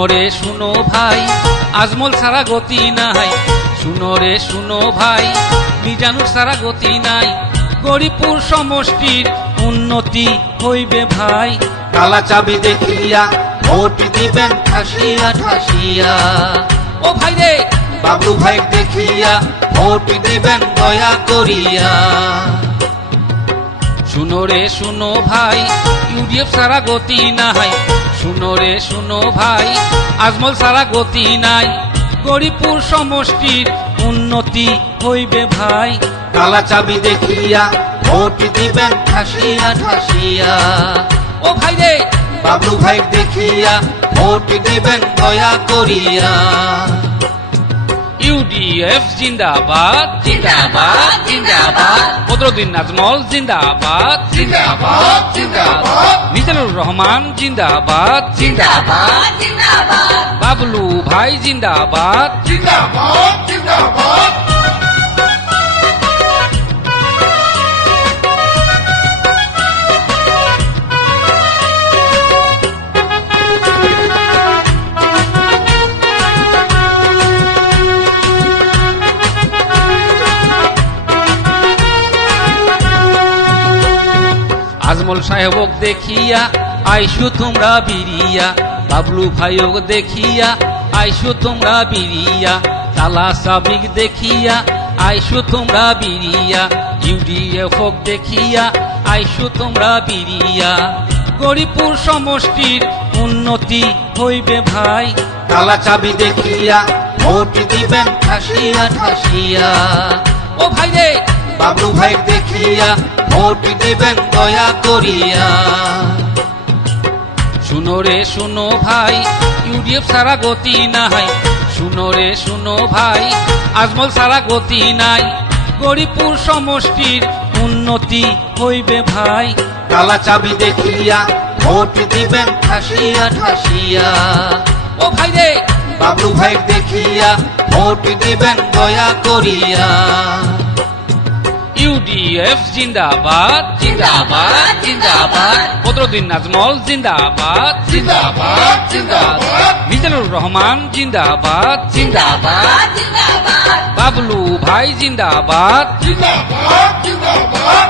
শুনো রে শুনো ভাই, আজমল ছাড়া গতি নাই। শুনো রে শুনো ভাই, মিজানুর ছাড়া গতি নাই। গরিপুর সমষ্টির উন্নতি হইবে ভাই। কালা চাবি দেখিয়া ভোট দিবেন ঠাসিয়া ঠাসিয়া। ও ভাই রে, বাবলু ভাই দেখিয়া ভোট দিবেন দয়া করিয়া। শুনো রে শুনো ভাই, ইউডিএফ ছাড়া গতি নাই। শুনো রে শুনো ভাই, আজমল ছাড়া গতি নাই। গরিপুর সমষ্টির উন্নতি হইবে ভাই। কালা চাবি দেখিয়া ভোট দিবেন ঠাসিয়া ঠাসিয়া। ও ভাই রে, বাবলু ভাই দেখিয়া ভোট দিবেন দয়া করিয়া। ইউডিএফ জিন্দাবাদ জিন্দাবাদ জিন্দাবাদ বদরুদ্দিন আজমল জিন্দাবাদ জিন্দাবাদ জিন্দাবাদ মিজানুর রহমান জিন্দাবাদ জিন্দাবাদ জিন্দাবাদ বাবলু ভাই জিন্দাবাদ। জিন্দাবাদ জিন্দাবাদ আজমল সাহেবক দেখিয়া আইসু তোমরা বিরিয়া। বাবলু ভাইওক দেখিয়া আইসু তোমরা বিরিয়া। তালা সাবিক দেখিয়া আইসু তোমরা বিরিয়া। ইউডিএফক দেখিয়া আইসু তোমরা বিরিয়া। গরিপুর সমষ্টির উন্নতি হইবে ভাই। কালা চাবি দেখিয়া ভোট দিবেন ঠাসিয়া ঠাসিয়া। ও ভাই রে, বাবলু ভাই দেখিয়া ভোট দিবেন দয়া করিয়া। শুনো রে শুনো ভাই, ইউডিএফ ছাড়া গতি নাই। শুনো রে শুনো ভাই, আজমল ছাড়া গতি নাই। গরিপুর সমষ্টির উন্নতি হইবে ভাই। কালা চাবি দেখিয়া ভোট দিবেন ঠাসিয়া ঠাসিয়া। ও ভাই রে, বাবলু ভাই দেখিয়া ভোট দিবেন দয়া করিয়া। ইউডিএফ জিন্দাবাদ জিন্দাবাদ জিন্দাবাদ বদরুদ্দিন আজমল জিন্দাবাদ জিন্দাবাদ জিন্দাবাদ মিজানুর রহমান জিন্দাবাদ জিন্দাবাদ জিন্দাবাদ বাবলু ভাই জিন্দাবাদ। জিন্দাবাদ জিন্দাবাদ